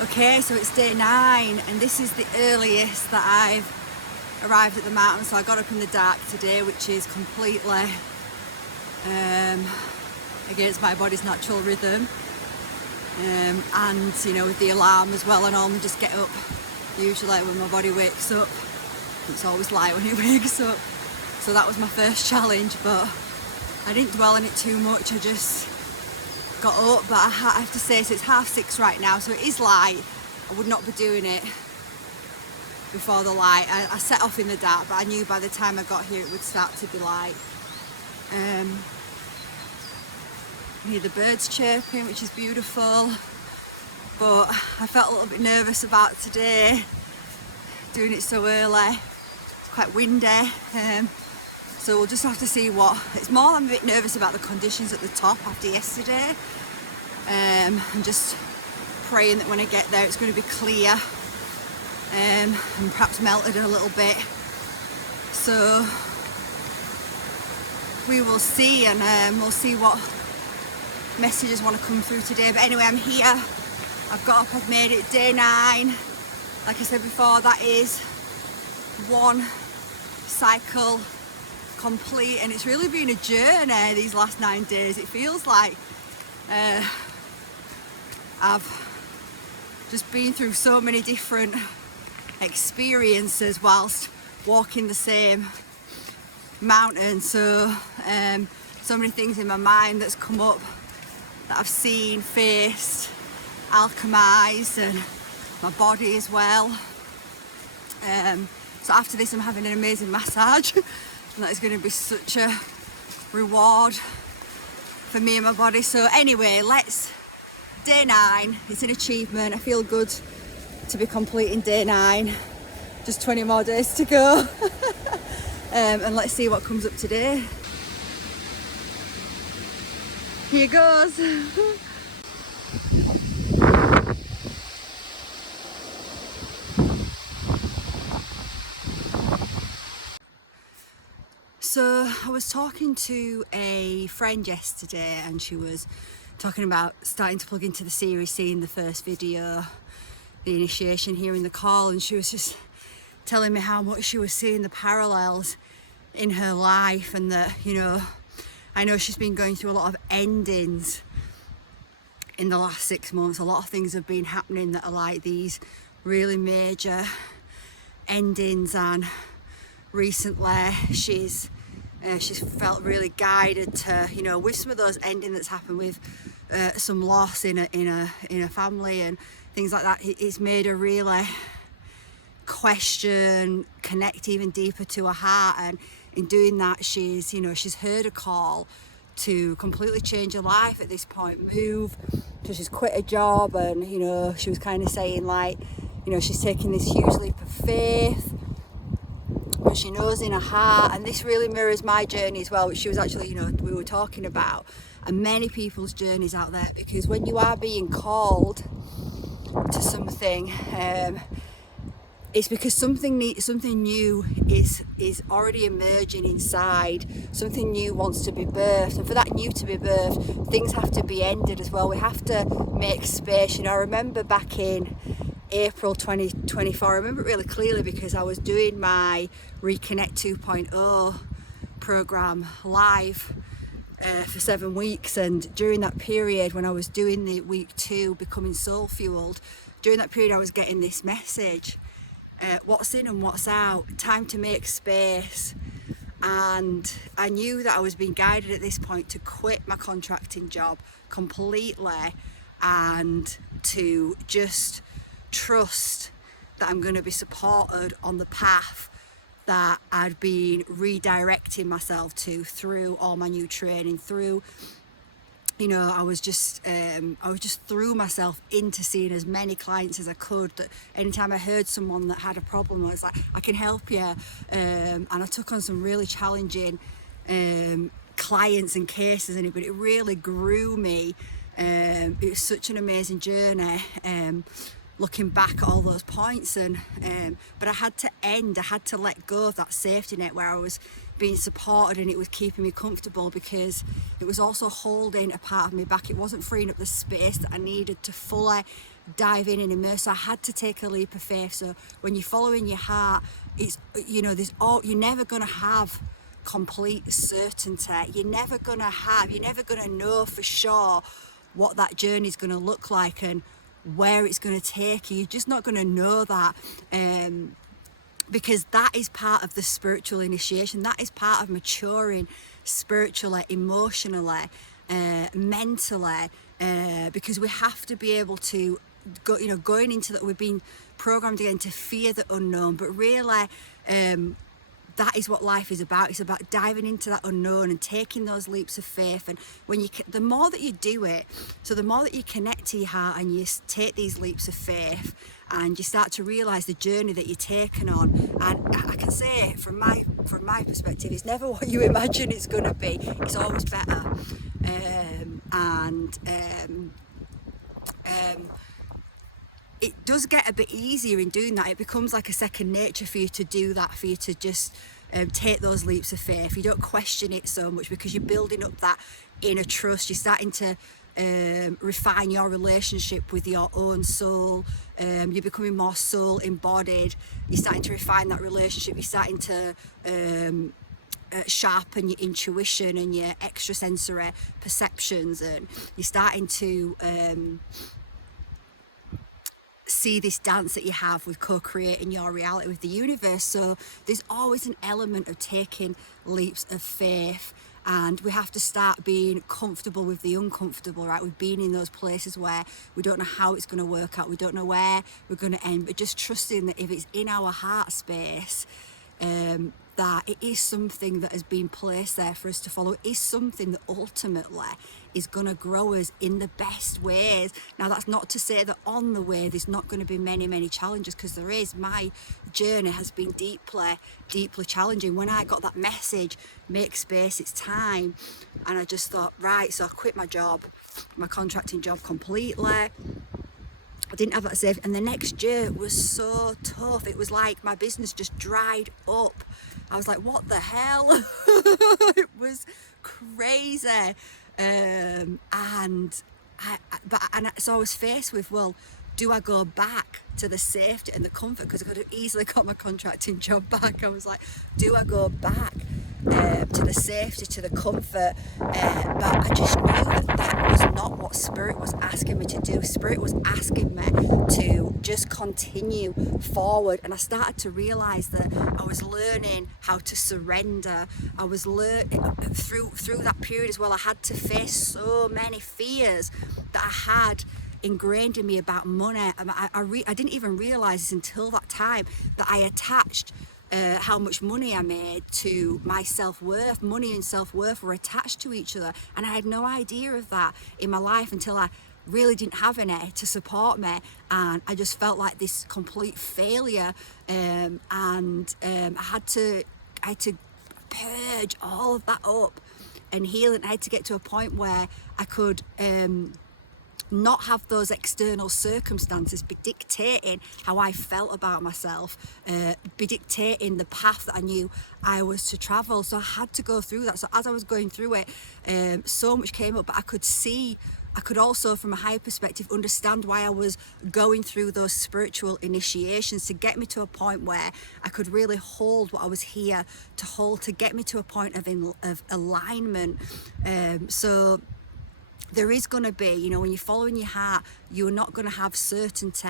Okay, so it's day 9 and this is the earliest that I've arrived at the mountain. So I got up in the dark today, which is completely against my body's natural rhythm, and you know, with the alarm as well. I normally just get up usually when my body wakes up. It's always light when it wakes up, so that was my first challenge, but I didn't dwell on it too much. I just got up, but I have to say, so it's 6:30 right now, so it is light. I would not be doing it before the light. I set off in the dark, but I knew by the time I got here it would start to be light. I hear the birds chirping, which is beautiful, but I felt a little bit nervous about today, doing it so early. It's quite windy, so we'll just have to see what. It's more, I'm a bit nervous about the conditions at the top after yesterday. I'm just praying that when I get there it's going to be clear, and perhaps melted a little bit. So we will see, and we'll see what messages want to come through today. But anyway, I'm here. I've got up, I've made it day 9. Like I said before, that is one cycle complete, and it's really been a journey these last 9 days. It feels like I've just been through so many different experiences whilst walking the same mountain. So so many things in my mind that's come up that I've seen, faced, alchemized, and my body as well. So after this I'm having an amazing massage. And that is going to be such a reward for me and my body. So anyway, day 9, it's an achievement. I feel good to be completing day 9. Just 20 more days to go. And let's see what comes up today. Here goes. So I was talking to a friend yesterday, and she was talking about starting to plug into the series, seeing the first video, the initiation, hearing the call, and she was just telling me how much she was seeing the parallels in her life, and that, you know, I know she's been going through a lot of endings in the last 6 months. A lot of things have been happening that are like these really major endings, and recently she's felt really guided to, you know, with some of those endings that's happened with some loss in a family and things like that. It's made her really question, connect even deeper to her heart, and in doing that she's heard a call to completely change her life at this point, move. So she's quit a job, and you know, she was kind of saying, like, you know, she's taking this huge leap of faith, but she knows in her heart, and this really mirrors my journey as well, which she was actually, you know, we were talking about, and many people's journeys out there, because when you are being called to something, it's because something new is already emerging inside. Something new wants to be birthed, and for that new to be birthed, things have to be ended as well. We have to make space. You know, I remember back in April 2024, I remember it really clearly because I was doing my Reconnect 2.0 program live for 7 weeks, and during that period when I was doing the week 2, becoming soul fueled, during that period I was getting this message, what's in and what's out, time to make space. And I knew that I was being guided at this point to quit my contracting job completely, and to just trust that I'm going to be supported on the path that I'd been redirecting myself to through all my new training, through, you know, I was just threw myself into seeing as many clients as I could. That anytime I heard someone that had a problem, I was like, I can help you. And I took on some really challenging clients and cases, and but it really grew me. It was such an amazing journey. looking back at all those points. And but I had to let go of that safety net where I was being supported and it was keeping me comfortable, because it was also holding a part of me back. It wasn't freeing up the space that I needed to fully dive in and immerse. So I had to take a leap of faith. So when you're following your heart, it's, you know, you're never going to have complete certainty. You're never going to know for sure what that journey is going to look like and where it's going to take you. You're just not going to know that, because that is part of the spiritual initiation. That is part of maturing spiritually, emotionally, mentally, because we have to be able to go, you know, going into that, we've been programmed again to fear the unknown, but really that is what life is about. It's about diving into that unknown and taking those leaps of faith. And when the more that you do it, so the more that you connect to your heart and you take these leaps of faith and you start to realize the journey that you're taking on. And I can say from my perspective, it's never what you imagine it's going to be. It's always better. It does get a bit easier in doing that. It becomes like a second nature for you to do that, for you to just take those leaps of faith. You don't question it so much because you're building up that inner trust. You're starting to refine your relationship with your own soul. You're becoming more soul embodied. You're starting to refine that relationship. You're starting to sharpen your intuition and your extrasensory perceptions, and you're starting to see this dance that you have with co-creating your reality with the universe. So there's always an element of taking leaps of faith, and we have to start being comfortable with the uncomfortable, right? We've been in those places where we don't know how it's going to work out, we don't know where we're going to end, but just trusting that if it's in our heart space, that it is something that has been placed there for us to follow. It is something that ultimately is going to grow us in the best ways. Now, that's not to say that on the way there's not going to be many challenges, because there is. My journey has been deeply challenging. When I got that message, make space, it's time, and I just thought, right, so I quit my job, my contracting job completely. I didn't have that safe, and the next year was so tough. It was like my business just dried up. I was like, what the hell? It was crazy. So I was faced with, well, do I go back to the safety and the comfort? Because I could have easily got my contracting job back. I was like, do I go back to the safety, to the comfort? But I just knew that was not what Spirit was asking me to do. Spirit was asking me to just continue forward. And I started to realize that I was learning how to surrender. I was learning through that period as well. I had to face so many fears that I had ingrained in me about money. I didn't even realize this until that time, that I attached how much money I made to my self-worth. Money and self-worth were attached to each other, and I had no idea of that in my life until I really didn't have any to support me, and I just felt like this complete failure. I had to purge all of that up and heal, and I had to get to a point where I could not have those external circumstances be dictating how I felt about myself, be dictating the path that I knew I was to travel. So I had to go through that. So as I was going through it, so much came up, but I could also, from a higher perspective, understand why I was going through those spiritual initiations, to get me to a point where I could really hold what I was here to hold, to get me to a point of alignment. So there is going to be, you know, when you're following your heart, you're not going to have certainty.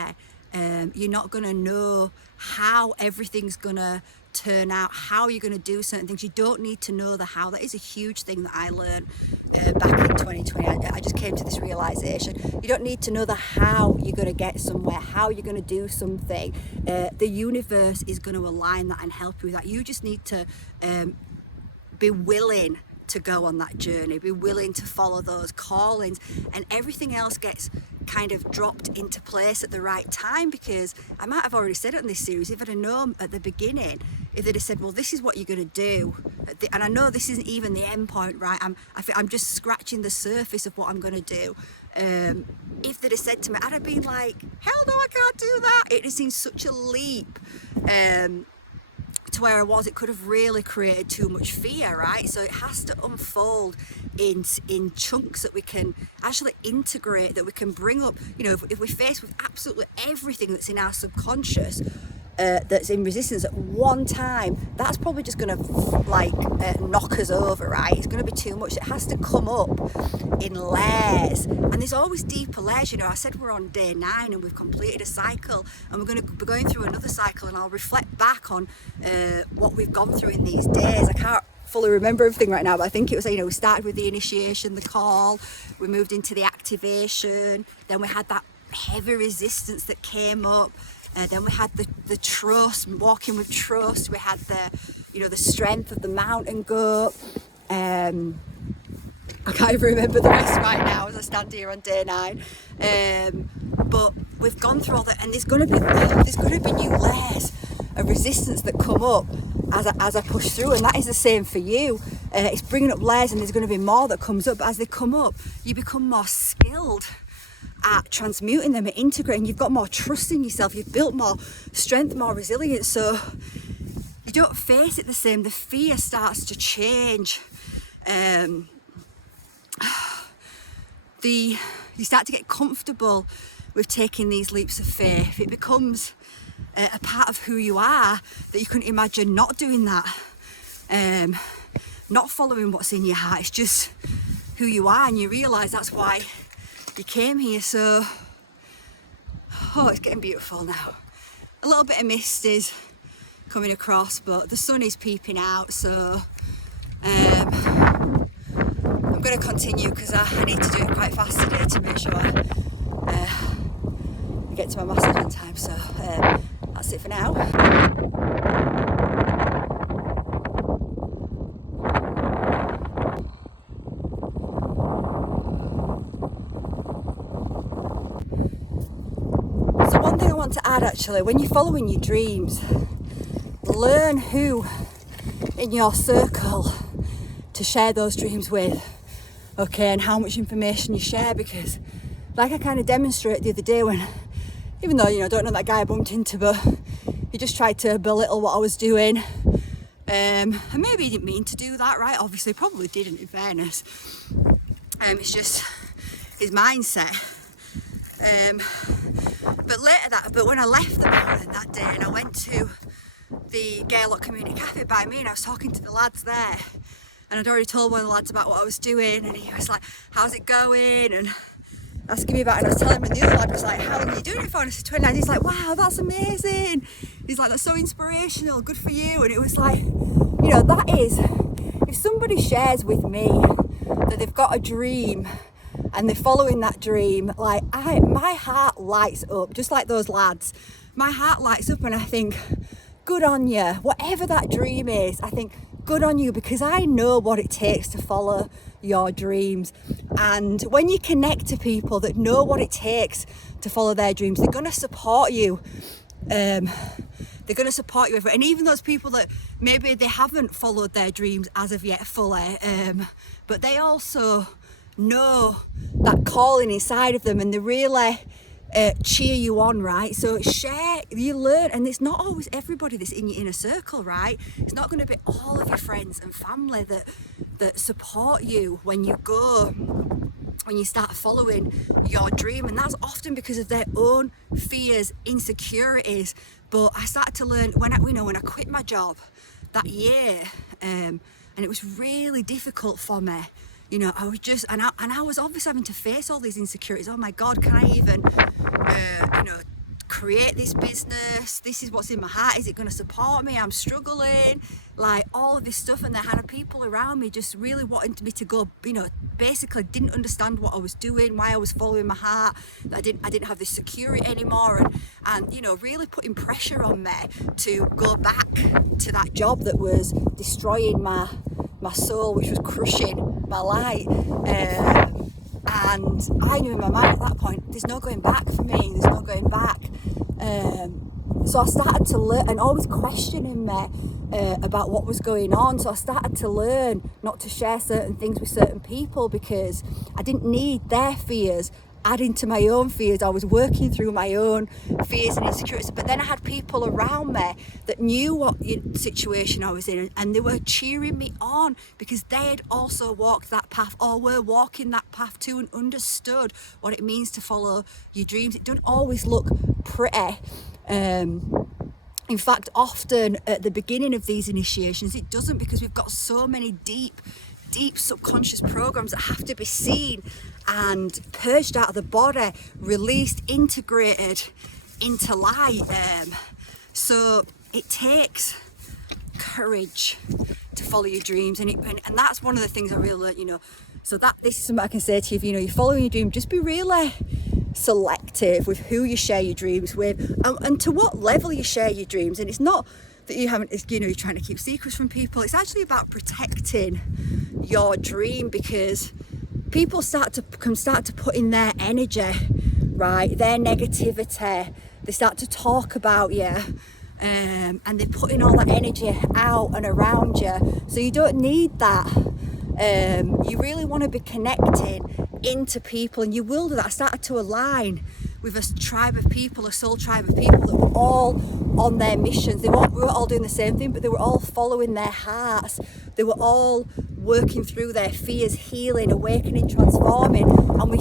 You're not going to know how everything's going to turn out, how you're going to do certain things. You don't need to know the how. That is a huge thing that I learned back in 2020. I just came to this realization. You don't need to know the how you're going to get somewhere, how you're going to do something. The universe is going to align that and help you with that. You just need to be willing to go on that journey, be willing to follow those callings, and everything else gets kind of dropped into place at the right time. Because I might have already said it in this series, if I'd have known at the beginning, if they'd have said, well, this is what you're going to do, and I know this isn't even the end point, right? I'm just scratching the surface of what I'm going to do, If they'd have said to me, I'd have been like, hell no, I can't do that. It has been such a leap to where I was. It could have really created too much fear, right? So it has to unfold in chunks that we can actually integrate, that we can bring up. You know, if we're faced with absolutely everything that's in our subconscious, that's in resistance at one time, that's probably just going to knock us over, right? It's going to be too much. It has to come up in layers, and there's always deeper layers. You know, I said we're on day 9 and we've completed a cycle, and we're going to be going through another cycle, and I'll reflect back on what we've gone through in these days. I can't fully remember everything right now, but I think it was, you know, we started with the initiation, the call, we moved into the activation, then we had that heavy resistance that came up. Then we had the trust, walking with trust. We had the strength of the mountain goat. I can't even remember the rest right now as I stand here on day 9. But we've gone through all that, and there's going to be new layers of resistance that come up as I push through, and that is the same for you. It's bringing up layers, and there's going to be more that comes up. As they come up, you become more skilled at transmuting them and integrating. You've got more trust in yourself, you've built more strength, more resilience, so you don't face it the same. The fear starts to change. You start to get comfortable with taking these leaps of faith. It becomes a part of who you are, that you couldn't imagine not doing that, not following what's in your heart. It's just who you are, and you realise that's why you came here. So, it's getting beautiful now. A little bit of mist is coming across, but the sun is peeping out, so I'm going to continue because I need to do it quite fast today to make sure I get to my massage on time. So that's it for now. To add, actually, when you're following your dreams, learn who in your circle to share those dreams with, okay, and how much information you share, because like I kind of demonstrated the other day, when, even though, you know, I don't know that guy I bumped into, but he just tried to belittle what I was doing, and maybe he didn't mean to do that, right? Obviously probably didn't, in fairness. It's just his mindset. But when I left the mountain that day and I went to the Gaylord Community Cafe by me, and I was talking to the lads there, and I'd already told one of the lads about what I was doing, and he was like, how's it going, and asking me about it, and I was telling him, and the other lad was like, how long are you doing it for? And I said 29. He's like, wow, that's amazing. He's like, that's so inspirational, good for you. And it was like, you know, that is, if somebody shares with me that they've got a dream and they're following that dream, like my heart lights up, just like those lads. My heart lights up, and I think, good on you. Whatever that dream is, I think, good on you, because I know what it takes to follow your dreams. And when you connect to people that know what it takes to follow their dreams, they're going to support you. They're going to support you. And even those people that maybe they haven't followed their dreams as of yet fully, but they also know that calling inside of them, and they really cheer you on, right? So share, you learn, and it's not always everybody that's in your inner circle, right? It's not going to be all of your friends and family that support you when you go, when you start following your dream, and that's often because of their own fears, insecurities. But I started to learn when I quit my job that year, and it was really difficult for me. You know, I was just, and I was obviously having to face all these insecurities. Oh my God, can I even, create this business? This is what's in my heart. Is it going to support me? I'm struggling, like all of this stuff. And I had people around me just really wanting me to go, you know, basically didn't understand what I was doing, why I was following my heart, that I didn't have this security anymore, and you know, really putting pressure on me to go back to that job that was destroying my soul, which was crushing my light. And I knew in my mind at that point, there's no going back for me, there's no going back. So I started to learn, and always questioning me, about what was going on. So I started to learn not to share certain things with certain people because I didn't need their fears adding to my own fears. I was working through my own fears and insecurities, but then I had people around me that knew what situation I was in, and they were cheering me on because they had also walked that path or were walking that path too, and understood what it means to follow your dreams. It doesn't always look pretty. In fact, often at the beginning of these initiations, it doesn't, because we've got so many deep subconscious programs that have to be seen and purged out of the body, released, integrated into light. So it takes courage to follow your dreams, and that's one of the things I really learned, So this is something I can say to you, if you're following your dream, just be really selective with who you share your dreams with, and to what level you share your dreams. And it's not that you haven't, you're trying to keep secrets from people. It's actually about protecting your dream, because people start to put in their energy, right, their negativity. They start to talk about you, and they're putting all that energy out and around you. So you don't need that. You really want to be connecting into people, and you will do that. I started to align with a tribe of people, a soul tribe of people that were all on their missions. We were all doing the same thing, but they were all following their hearts. They were all working through their fears, healing, awakening, transforming, and we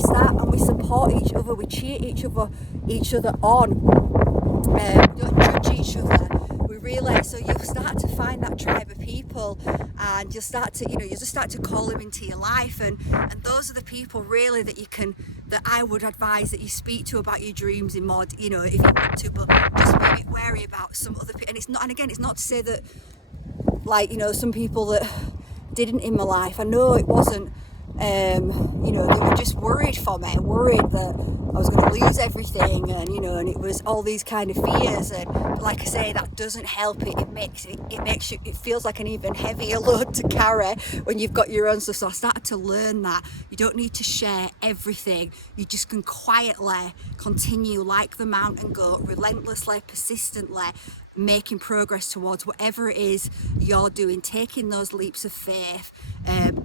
support each other, we cheer each other on. We don't judge each other. We realise, so you'll start to find that tribe of people, and you'll start to, you just start to call them into your life, and those are the people really that I would advise that you speak to about your dreams in more, if you want to, but just be a bit wary about some other people. And it's not to say that, some people that didn't in my life, I know it wasn't, they were just worried for me, worried that I was going to lose everything, and and it was all these kind of fears, and like I say, that doesn't help it. It feels like an even heavier load to carry when you've got your own stuff. So I started to learn that you don't need to share everything. You just can quietly continue, like the mountain goat, relentlessly, persistently making progress towards whatever it is you're doing, taking those leaps of faith,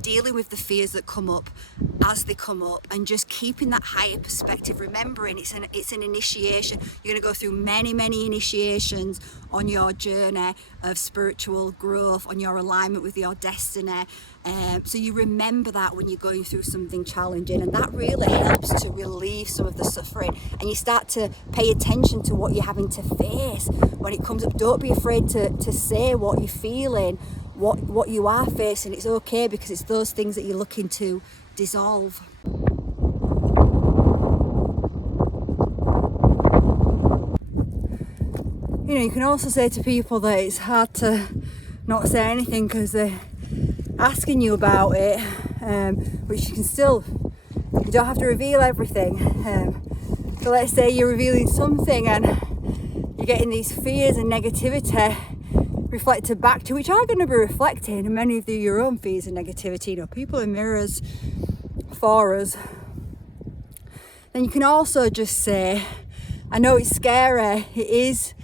dealing with the fears that come up as they come up, and just keeping that higher perspective, remembering it's an initiation. You're going to go through many initiations on your journey of spiritual growth, on your alignment with your destiny, so you remember that when you're going through something challenging, and that really helps to relieve some of the suffering, and you start to pay attention to what you're having to face when it comes up. Don't be afraid to say what you're feeling, what you are facing. It's okay, because it's those things that you're looking to dissolve. You can also say to people that it's hard to not say anything because they're asking you about it, which you don't have to reveal everything. So let's say you're revealing something and you're getting these fears and negativity reflected back to you, which are going to be reflecting, and many of your own fears and negativity. People are mirrors for us. Then you can also just say, I know it's scary, it is,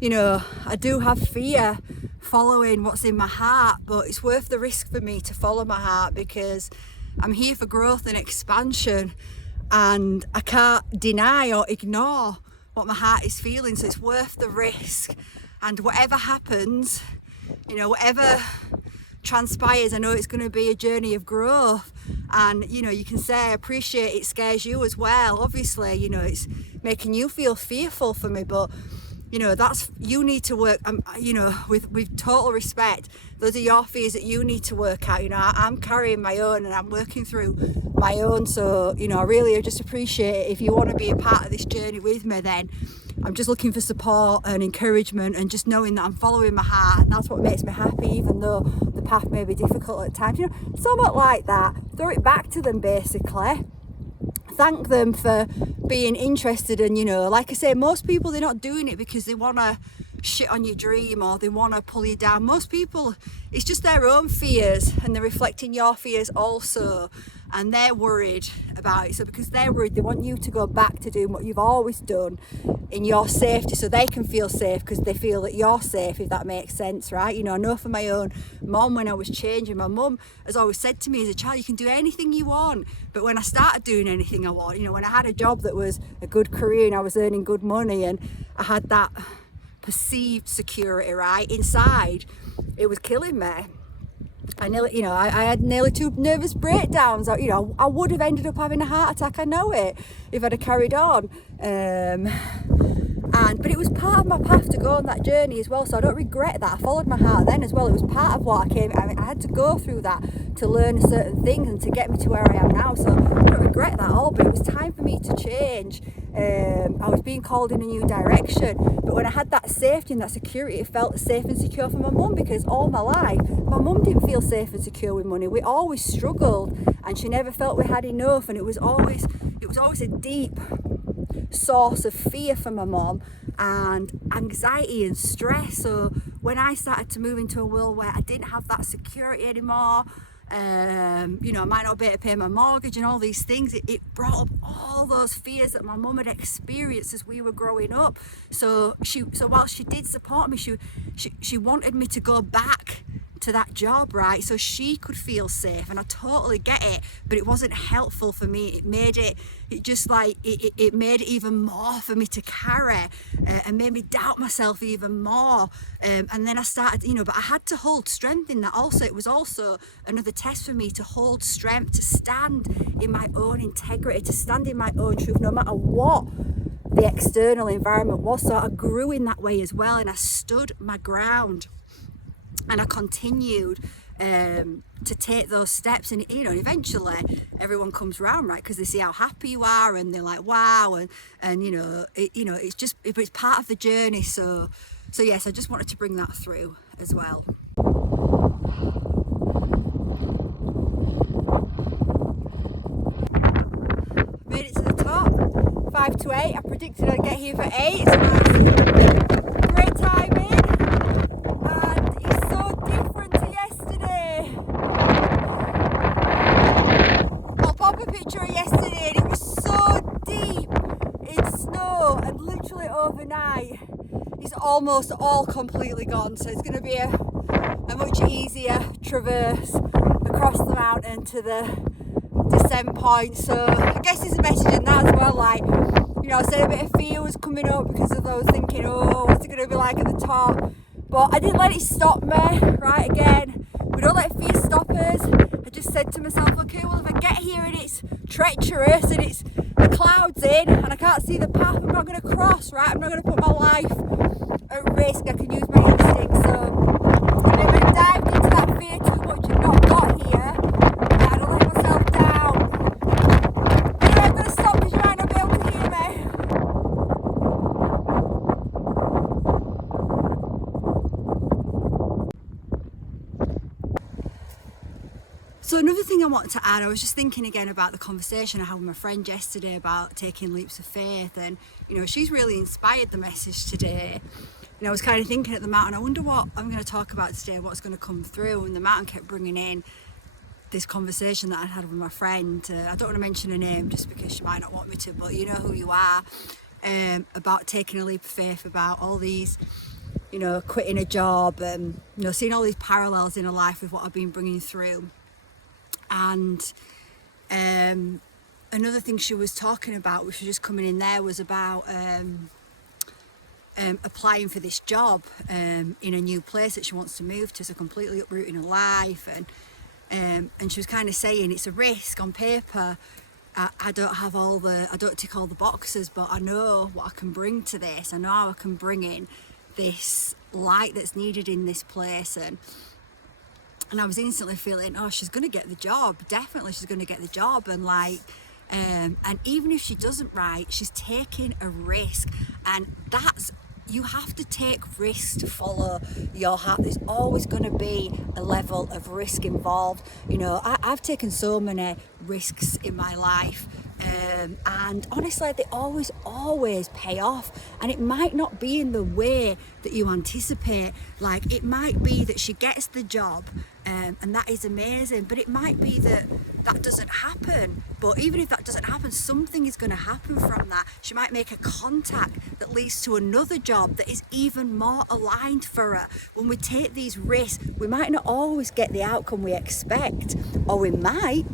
I do have fear following what's in my heart, but it's worth the risk for me to follow my heart, because I'm here for growth and expansion, and I can't deny or ignore what my heart is feeling, so it's worth the risk. And whatever happens, whatever transpires, I know it's going to be a journey of growth. And you can say, I appreciate it scares you as well, obviously, it's making you feel fearful for me, but that's, you need to work, with total respect, those are your fears that you need to work out. I'm carrying my own, and I'm working through my own. So I really just appreciate it. If you want to be a part of this journey with me, then I'm just looking for support and encouragement, and just knowing that I'm following my heart, and that's what makes me happy, even though the path may be difficult at times. Somewhat like that. Throw it back to them, basically. Thank them for being interested, and like I say, most people, they're not doing it because they want to shit on your dream, or they want to pull you down. Most people, it's just their own fears, and they're reflecting your fears also, and they're worried about it. So because they're worried, they want you to go back to doing what you've always done in your safety, so they can feel safe, because they feel that you're safe, if that makes sense, right? You know, I know for my own mum, when I was changing, my mum has always said to me as a child, you can do anything you want. But when I started doing anything I want, you know, when I had a job that was a good career and I was earning good money and I had that perceived security, right, inside, it was killing me. I nearly, you know, I had nearly 2 nervous breakdowns. You know, I would have ended up having a heart attack, I know it, if I'd have carried on. But it was part of my path to go on that journey as well, so I don't regret that. I followed my heart then as well. It was part of what I had to go through that to learn certain things and to get me to where I am now, so I don't regret that at all. But it was time for me to change. I was being called in a new direction, but when I had that safety and that security, it felt safe and secure for my mum, because all my life my mum didn't feel safe and secure with money. We always struggled, and she never felt we had enough, and it was always a deep source of fear for my mum and anxiety and stress. So when I started to move into a world where I didn't have that security anymore, you know, I might not be able to pay my mortgage and all these things, it brought up all those fears that my mum had experienced as we were growing up. So while she did support me, she wanted me to go back to that job, right, so she could feel safe, and I totally get it, but it wasn't helpful for me. It made it made it even more for me to carry, and made me doubt myself even more, and then I started, you know, but I had to hold strength in that also. It was also another test for me to hold strength, to stand in my own integrity, to stand in my own truth, no matter what the external environment was. So I grew in that way as well, and I stood my ground. And I continued to take those steps, and you know, eventually everyone comes around, right? Because they see how happy you are, and they're like, "Wow!" and you know, it's part of the journey. So yes, I just wanted to bring that through as well. Made it to the top, 5 to 8. I predicted I'd get here for 8. So nice. Great timing. Picture of yesterday, and it was so deep in snow, and literally overnight it's almost all completely gone, so it's going to be a much easier traverse across the mountain to the descent point. So I guess there's a message in that as well, like, you know, I said a bit of fear was coming up because of those thinking, oh, what's it going to be like at the top, but I didn't let it stop me. Right, again, we don't let fear stop us. I just said to myself, okay, well, if I get here and it's treacherous and it's the clouds in and I can't see the path, I'm not going to cross, right? I'm not going to put my life at risk. I can use my instincts. So I've never dived into that fear too much and not got here. I don't let myself down. Anyway, I'm going to stop because you might not be able to hear me. So another thing I wanted to add, I was just thinking again about the conversation I had with my friend yesterday about taking leaps of faith, and you know, she's really inspired the message today. And I was kind of thinking at the mountain, I wonder what I'm going to talk about today, what's going to come through. And the mountain kept bringing in this conversation that I had with my friend. I don't want to mention her name just because she might not want me to, but you know who you are, about taking a leap of faith, about all these, you know, quitting a job, and you know, seeing all these parallels in her life with what I've been bringing through. And another thing she was talking about, which was just coming in there, was about applying for this job in a new place that she wants to move to, so completely uprooting her life. And she was kind of saying it's a risk on paper. I don't tick all the boxes, but I know what I can bring to this. I know how I can bring in this light that's needed in this place. And I was instantly feeling, oh, she's going to get the job. Definitely she's going to get the job. And like, and even if she doesn't, right, she's taking a risk. And that's, you have to take risks to follow your heart. There's always going to be a level of risk involved. You know, I've taken so many risks in my life. And honestly, they always pay off. And it might not be in the way that you anticipate. Like, it might be that she gets the job, and that is amazing, but it might be that that doesn't happen. But even if that doesn't happen, something is going to happen from that. She might make a contact that leads to another job that is even more aligned for her. When we take these risks, we might not always get the outcome we expect, or we might,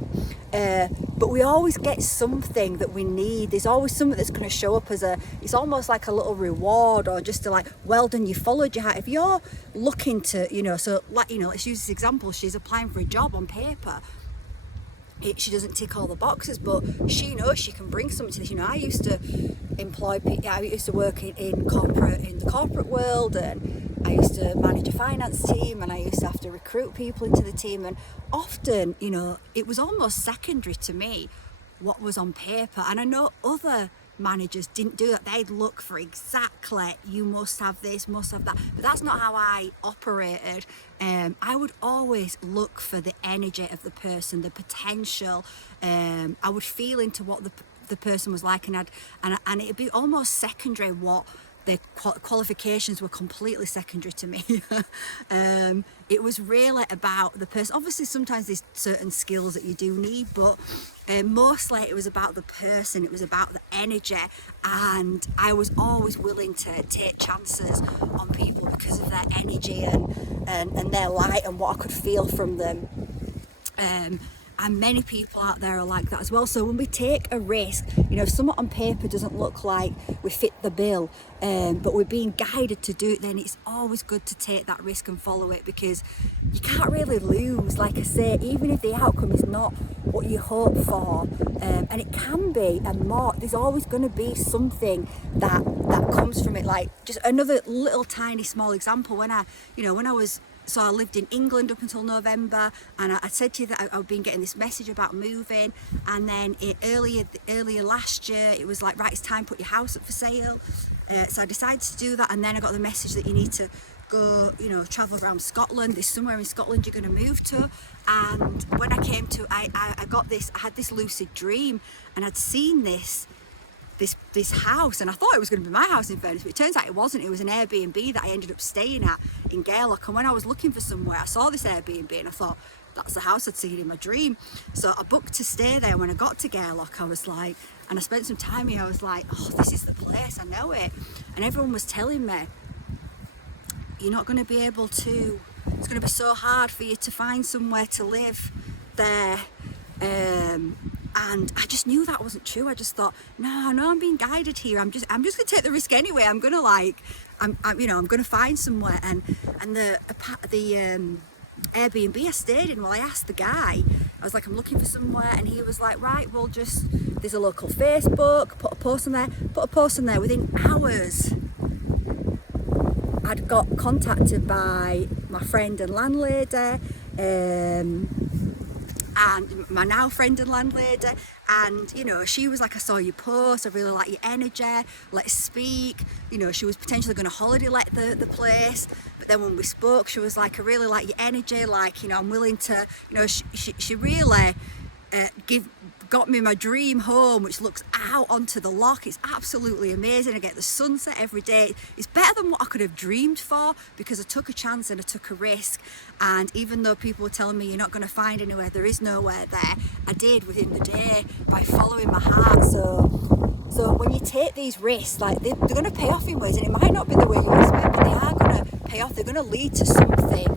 but we always get something that we need. There's always something that's going to show up as it's almost like a little reward, or just to like, well done, you followed your heart. If you're looking to, so like, let's use this example, she's applying for a job on paper. She doesn't tick all the boxes, but she knows she can bring something to this. I used to I used to work in the corporate world, and I used to manage a finance team, and I used to have to recruit people into the team, and often, it was almost secondary to me what was on paper. And I know other managers didn't do that. They'd look for exactly, you must have this, must have that, but that's not how I operated. I would always look for the energy of the person, the potential. I would feel into what the person was like, and it'd be almost secondary. What the qualifications were completely secondary to me. It was really about the person. Obviously, sometimes there's certain skills that you do need, but mostly it was about the person. It was about the energy, and I was always willing to take chances on people because of their energy and their light and what I could feel from them. And many people out there are like that as well. So when we take a risk, if something on paper doesn't look like we fit the bill, but we're being guided to do it, then it's always good to take that risk and follow it, because you can't really lose. Like I say, even if the outcome is not what you hope for, and it can be, and more, there's always going to be something that comes from it. Like, just another little tiny small example, when I lived in England up until November, and I said to you that I've been getting this message about moving, and then earlier last year it was like, right, it's time to put your house up for sale. So I decided to do that, and then I got the message that you need to go, travel around Scotland. There's somewhere in Scotland you're going to move to. And when I came to, I had this lucid dream, and I'd seen this house, and I thought it was going to be my house, in fairness, but it turns out it wasn't. It was an Airbnb that I ended up staying at in Gairloch. And when I was looking for somewhere, I saw this Airbnb, and I thought, that's the house I'd seen in my dream. So I booked to stay there. When I got to Gairloch, I was like, and I spent some time here, I was like, oh, this is the place, I know it. And everyone was telling me, you're not going to be able to, it's going to be so hard for you to find somewhere to live there. And I just knew that wasn't true. I just thought, no, I'm being guided here. I'm just going to take the risk anyway. I'm going to I'm going to find somewhere. And the Airbnb I stayed in, well, I asked the guy, I was like, I'm looking for somewhere, and he was like, right, well, there's a local Facebook, put a post on there. Within hours, I'd got contacted by my friend and landlady, and my now friend and landlady, and she was like, I saw your post, I really like your energy, let's speak. She was potentially going to holiday let the place, but then when we spoke, she was like, I really like your energy, I'm willing to, she really got me my dream home, which looks out onto the loch. It's absolutely amazing. I get the sunset every day. It's better than what I could have dreamed for, because I took a chance and I took a risk. And even though people were telling me you're not going to find anywhere, there is nowhere there, I did within the day by following my heart. So when you take these risks, like they're going to pay off in ways, and it might not be the way you expect, but they are going to pay off. They're going to lead to something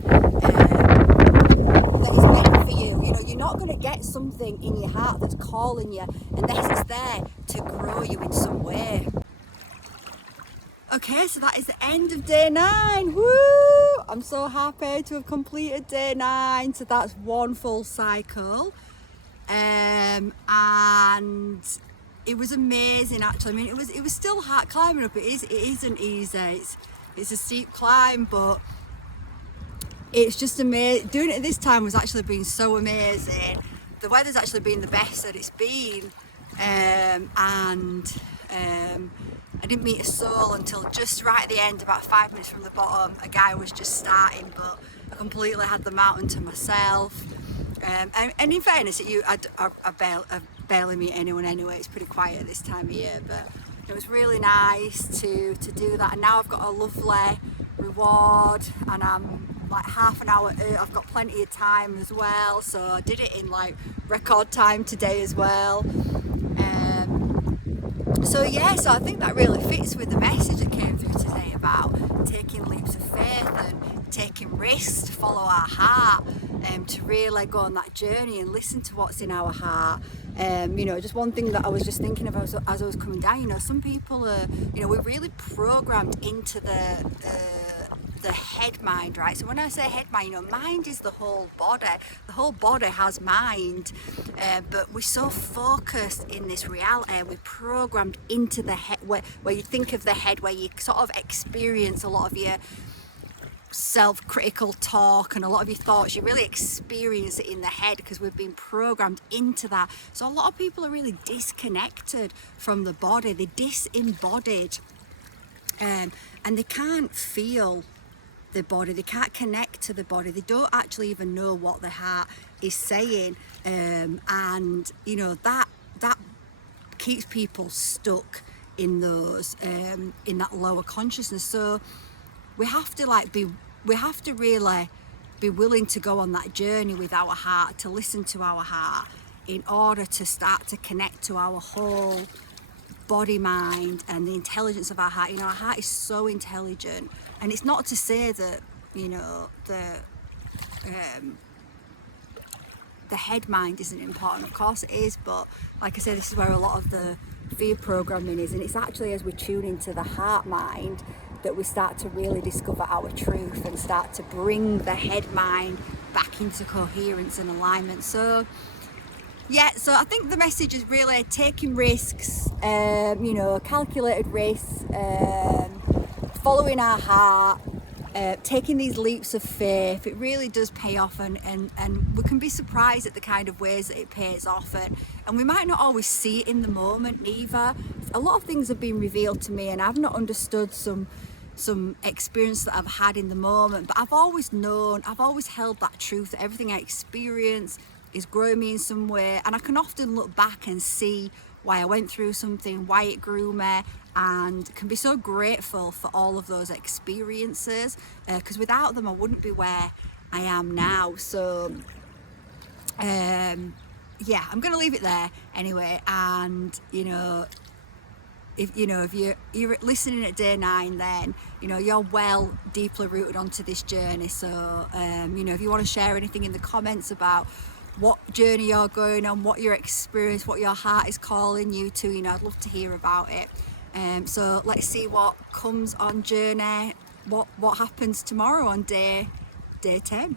that is meant for you. You're not going to get something in your heart that's calling you unless it's there to grow you in some way. Okay, so that is the end of day 9. Woo! I'm so happy to have completed day 9. So that's one full cycle. And it was amazing, actually. I mean, it was still hard climbing up. It isn't easy. It's a steep climb, but it's just amazing. Doing it at this time was actually been so amazing. The weather's actually been the best that it's been, and I didn't meet a soul until just right at the end, about 5 minutes from the bottom. A guy was just starting, but I completely had the mountain to myself. And in fairness, I barely meet anyone anyway. It's pretty quiet this time of year, but it was really nice to do that. And now I've got a lovely reward, and I'm like half an hour early. I've got plenty of time as well, so I did it in like record time today as well. So yeah, so I think that really fits with the message that came through today about taking leaps of faith and taking risks to follow our heart, to really go on that journey and listen to what's in our heart. You know, just one thing that I was just thinking of as I was coming down, you know, some people are, you know, we're really programmed into the head mind, right? So when I say head mind, you know, mind is the whole body. The whole body has mind, but we're so focused in this reality. We're programmed into the head, where you think of the head, where you sort of experience a lot of your self-critical talk and a lot of your thoughts. You really experience it in the head because we've been programmed into that. So a lot of people are really disconnected from the body. They're disembodied, and they can't feel the body, they can't connect to the body, they don't actually even know what the heart is saying, and you know, that keeps people stuck in those in that lower consciousness. So we have to really be willing to go on that journey with our heart, to listen to our heart, in order to start to connect to our whole body, mind, and the intelligence of our heart. You know, our heart is so intelligent, and it's not to say that, you know, the head mind isn't important. Of course it is, but like I said, this is where a lot of the fear programming is, and it's actually as we tune into the heart mind that we start to really discover our truth and start to bring the head mind back into coherence and alignment. So yeah, so I think the message is really taking risks, you know, calculated risks, following our heart, taking these leaps of faith. It really does pay off, and we can be surprised at the kind of ways that it pays off, and we might not always see it in the moment either. A lot of things have been revealed to me, and I've not understood some experience that I've had in the moment, but I've always known, I've always held that truth, that everything I experience is growing me in some way, and I can often look back and see why I went through something, why it grew me, and can be so grateful for all of those experiences, because without them I wouldn't be where I am now. So yeah, I'm gonna leave it there anyway. And you know, if you're listening at day 9, then you know you're well deeply rooted onto this journey. So you know, if you want to share anything in the comments about what journey you're going on, what your experience, what your heart is calling you to, you know, I'd love to hear about it. So let's see what comes on journey, what happens tomorrow on day 10.